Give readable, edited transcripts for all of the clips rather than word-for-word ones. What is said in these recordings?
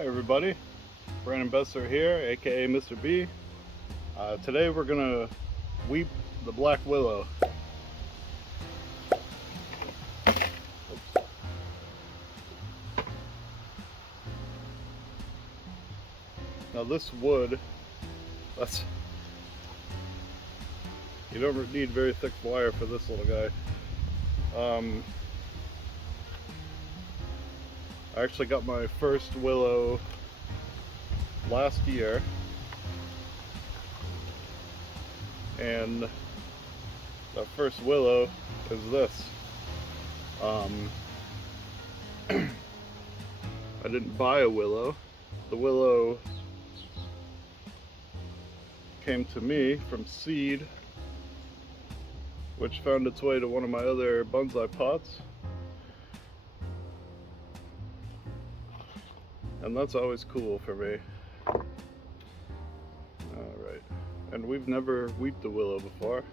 Hi everybody, Brandon Besser here, aka Mr. B. Today we're gonna weep the Black Willow. Now this wood, you don't need very thick wire for this little guy. I actually got my first willow last year, and the first willow is this. I didn't buy a willow. The willow came to me from seed, which found its way to one of my other bonsai pots. And that's always cool for me. Alright. And we've never weeped a willow before.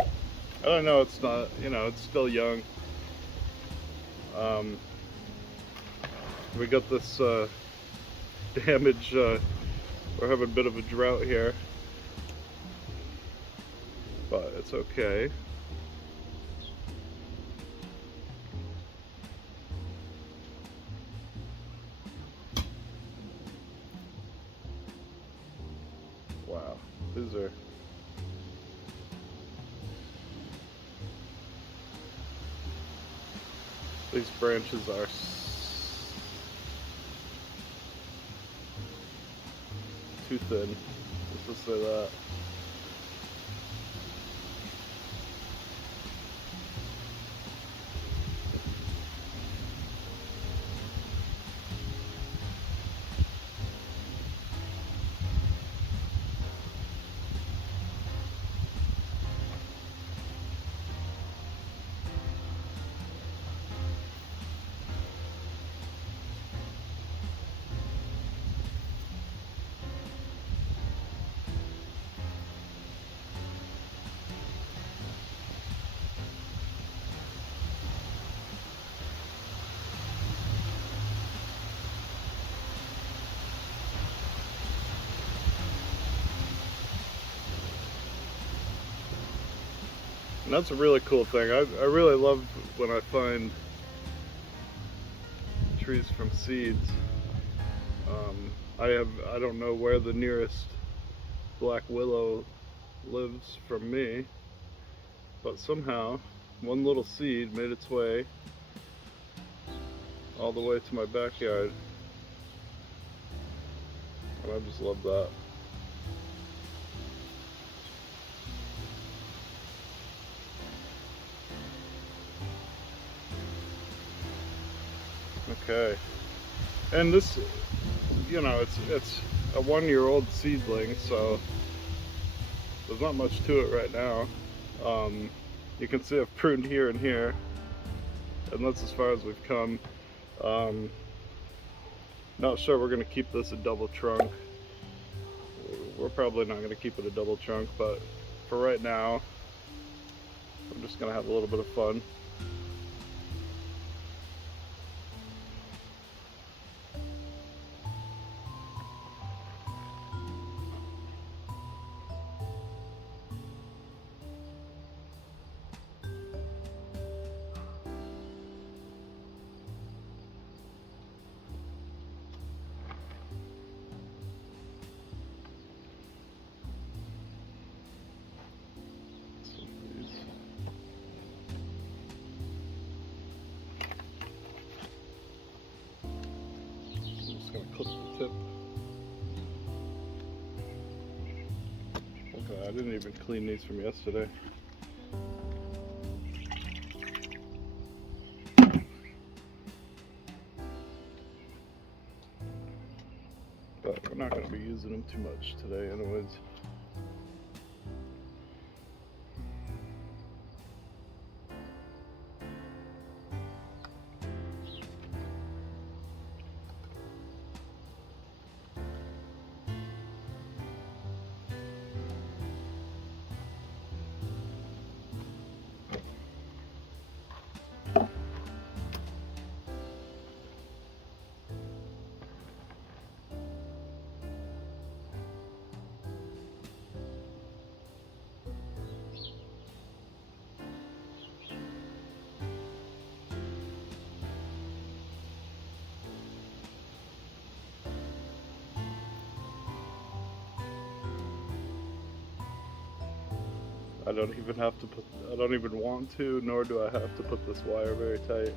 I don't know, it's not, it's still young. We got this damage, we're having a bit of a drought here, but it's okay. Wow, these branches are too thin, let's just say that. And that's a really cool thing. I really love when I find trees from seeds. I don't know where the nearest black willow lives from me, but somehow one little seed made its way all the way to my backyard, and I just love that. Okay, and this, it's a 1-year-old seedling, so there's not much to it right now. You can see I've pruned here and here, and that's as far as we've come. Not sure we're going to keep this a double trunk. We're probably not going to keep it a double trunk, but for right now, I'm just going to have a little bit of fun. Gonna clip the tip. Okay, I didn't even clean these from yesterday. But we're not going to be using them too much today anyways. I don't even have to put, I don't even want to, nor do I have to put this wire very tight.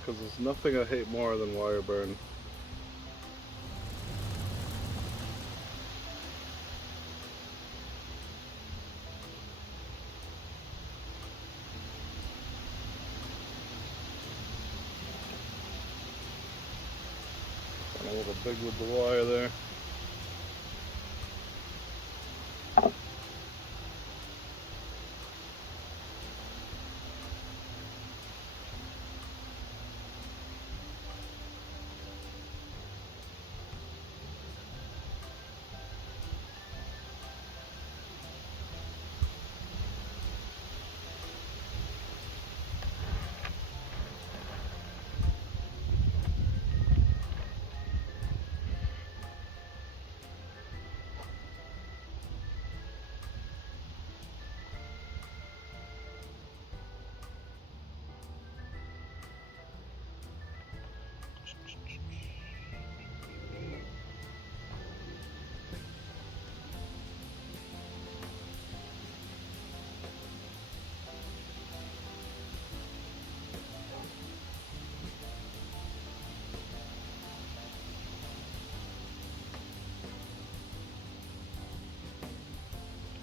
Because there's nothing I hate more than wire burn. Got a little big with the wire there.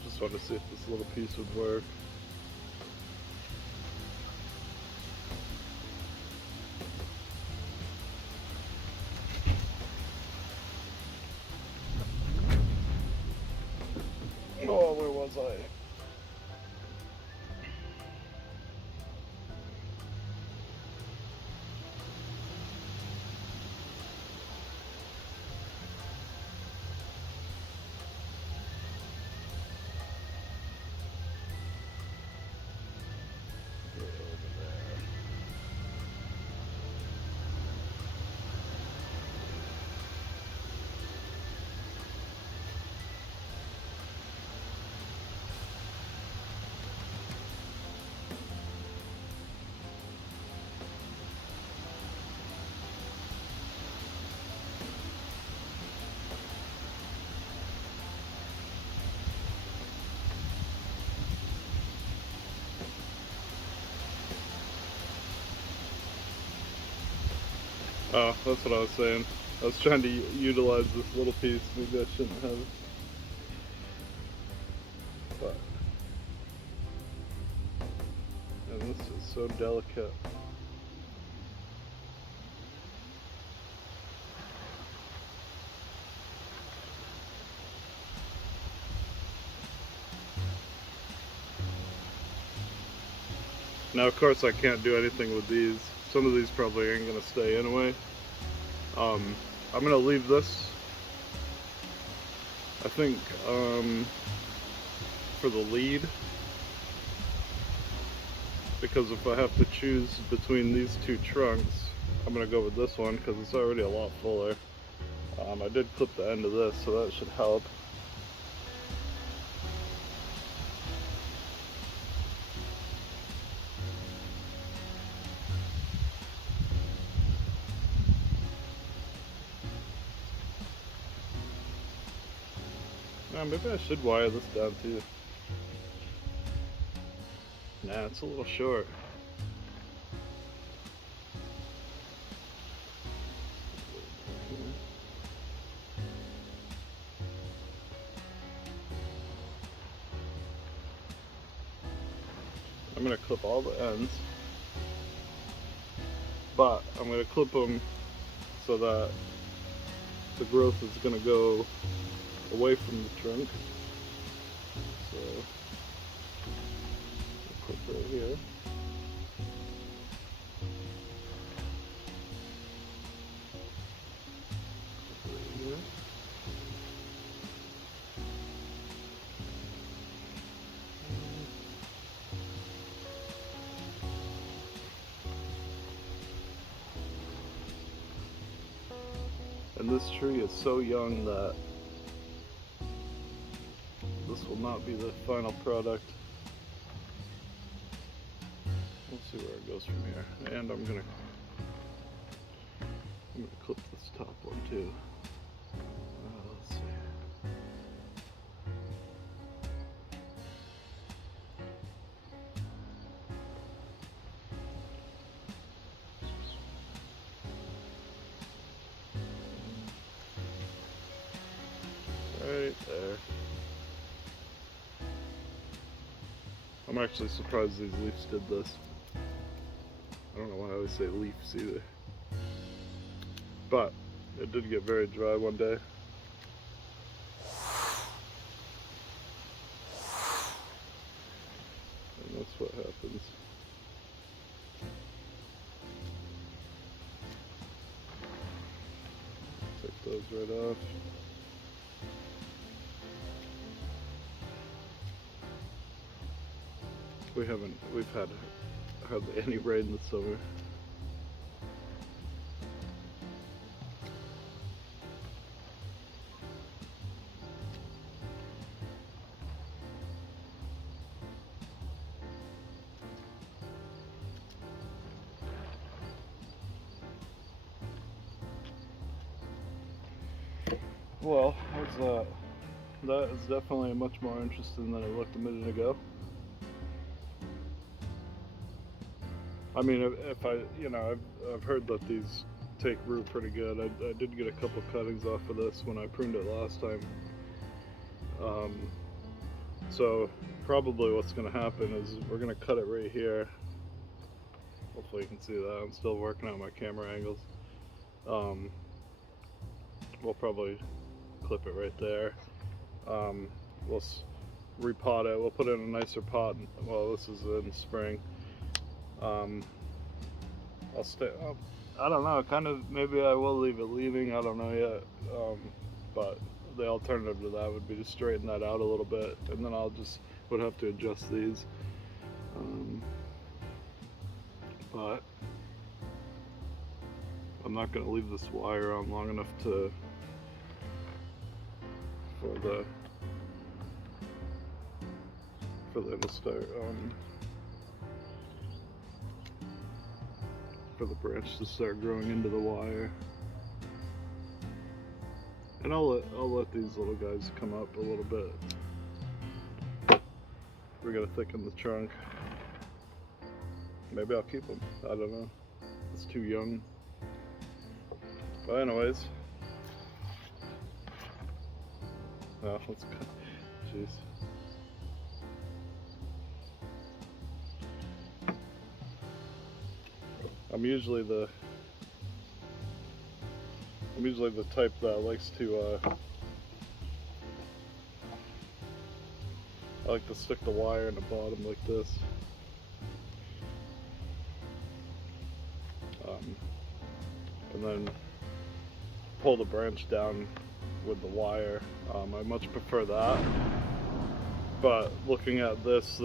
Just want to see if this little piece would work. Oh, where was I? Oh, that's what I was saying. I was trying to utilize this little piece. Maybe I shouldn't have. But, and this is so delicate. Now, of course, I can't do anything with these. Some of these probably ain't gonna stay anyway. I'm gonna leave this, I think, for the lead, because if I have to choose between these two trunks, I'm gonna go with this one because it's already a lot fuller. I did clip the end of this, so that should help. Maybe I should wire this down too. Nah, it's a little short. I'm gonna clip all the ends, but I'm gonna clip them so that the growth is gonna go away from the trunk. So, clip right here. this tree is so young that this will not be the final product. We'll see where it goes from here. And I'm gonna clip this top one too. Let's see. Right there. I'm actually surprised these leaves did this. I don't know why I always say leaves either. But it did get very dry one day. And that's what happens. Take those right off. We've had hardly any rain this summer. Well, how's that? That is definitely much more interesting than it looked a minute ago. I mean, if I, you know, I've heard that these take root pretty good. I did get a couple cuttings off of this when I pruned it last time. So probably what's going to happen is we're going to cut it right here. Hopefully you can see that. I'm still working on my camera angles. We'll probably clip it right there. We'll repot it. We'll put it in a nicer pot. Well, this is in spring. I'll stay. I don't know. Kind of. Maybe I will leave it leaving. I don't know yet. But the alternative to that would be to straighten that out a little bit, and then would have to adjust these. But I'm not going to leave this wire on long enough for them to start for the branch to start growing into the wire. And I'll let these little guys come up a little bit. We're gonna thicken the trunk. Maybe I'll keep them. I don't know. It's too young. But anyways, let's go. Jeez. I'm usually the type that likes to I like to stick the wire in the bottom like this. And then pull the branch down with the wire. I much prefer that. But looking at this,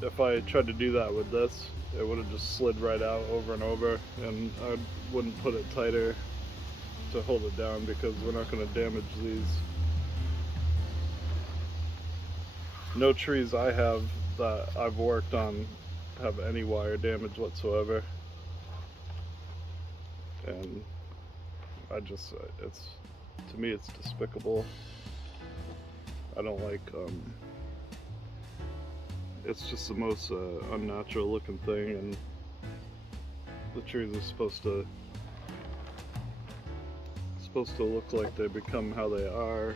if I tried to do that with this, it would have just slid right out over and over, and I wouldn't put it tighter to hold it down because we're not going to damage these. No trees I have that I've worked on have any wire damage whatsoever. And to me it's despicable. I don't like, it's just the most unnatural looking thing, and the trees are supposed to look like they become how they are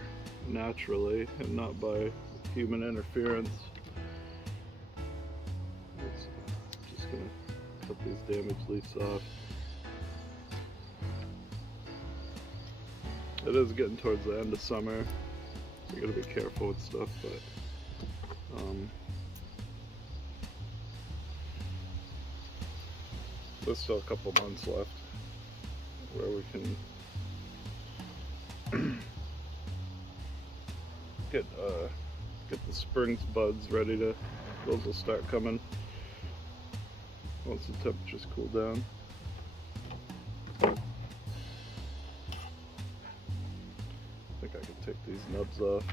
naturally and not by human interference. Just gonna cut these damaged leaves off. It is getting towards the end of summer, so you gotta be careful with stuff, but there's still a couple months left where we can get the spring's buds ready to, those will start coming once the temperatures cool down. can take these nubs off.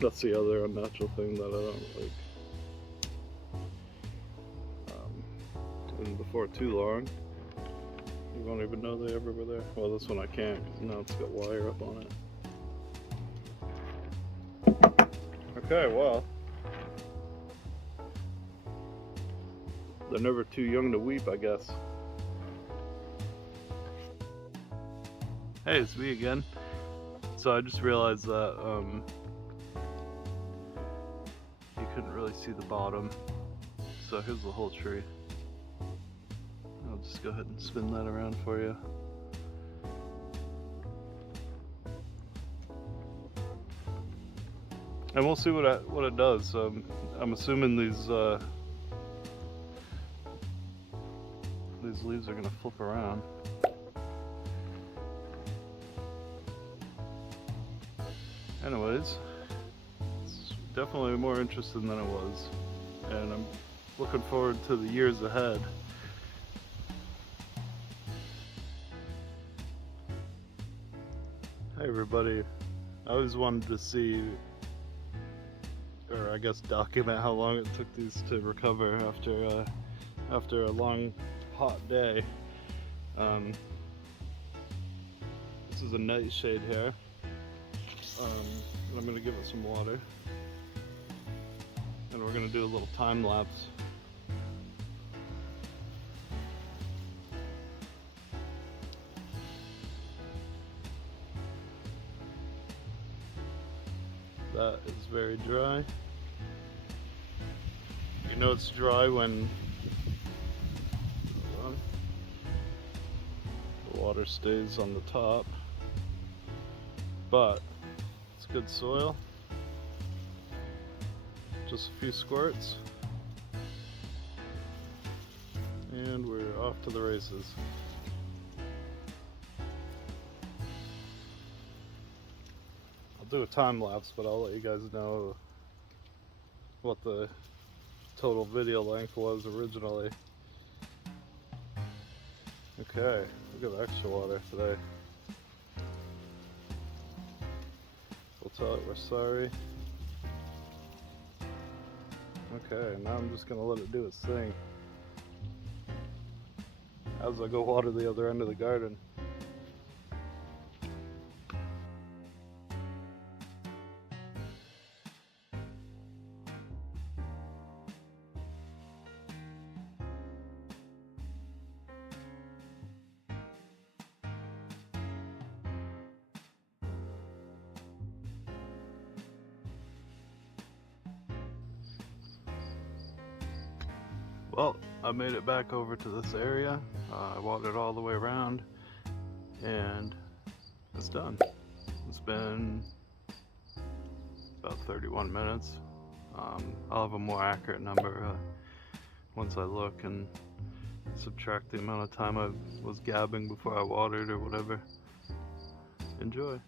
That's the other unnatural thing that I don't like. And before too long, you won't even know they ever were there. Well, this one I can't, because now it's got wire up on it. Okay, well, they're never too young to weep, I guess. Hey, it's me again. So I just realized that you couldn't really see the bottom. So here's the whole tree. I'll just go ahead and spin that around for you. And we'll see what it does. I'm assuming these leaves are gonna flip around. Anyways, it's definitely more interesting than it was, and I'm looking forward to the years ahead. Hey everybody, I always wanted to see, or I guess document, how long it took these to recover after a long hot day. This is a nightshade here. I'm going to give it some water, and we're going to do a little time lapse. That is very dry. You know it's dry when the water stays on the top, but it's good soil. Just a few squirts, and we're off to the races. I'll do a time lapse, but I'll let you guys know what the total video length was originally. Okay, look at the extra water today. We'll tell it we're sorry. Okay, now I'm just gonna let it do its thing as I go water the other end of the garden. Well, I made it back over to this area. I watered all the way around, and it's done. It's been about 31 minutes. I'll have a more accurate number once I look and subtract the amount of time I was gabbing before I watered or whatever. Enjoy.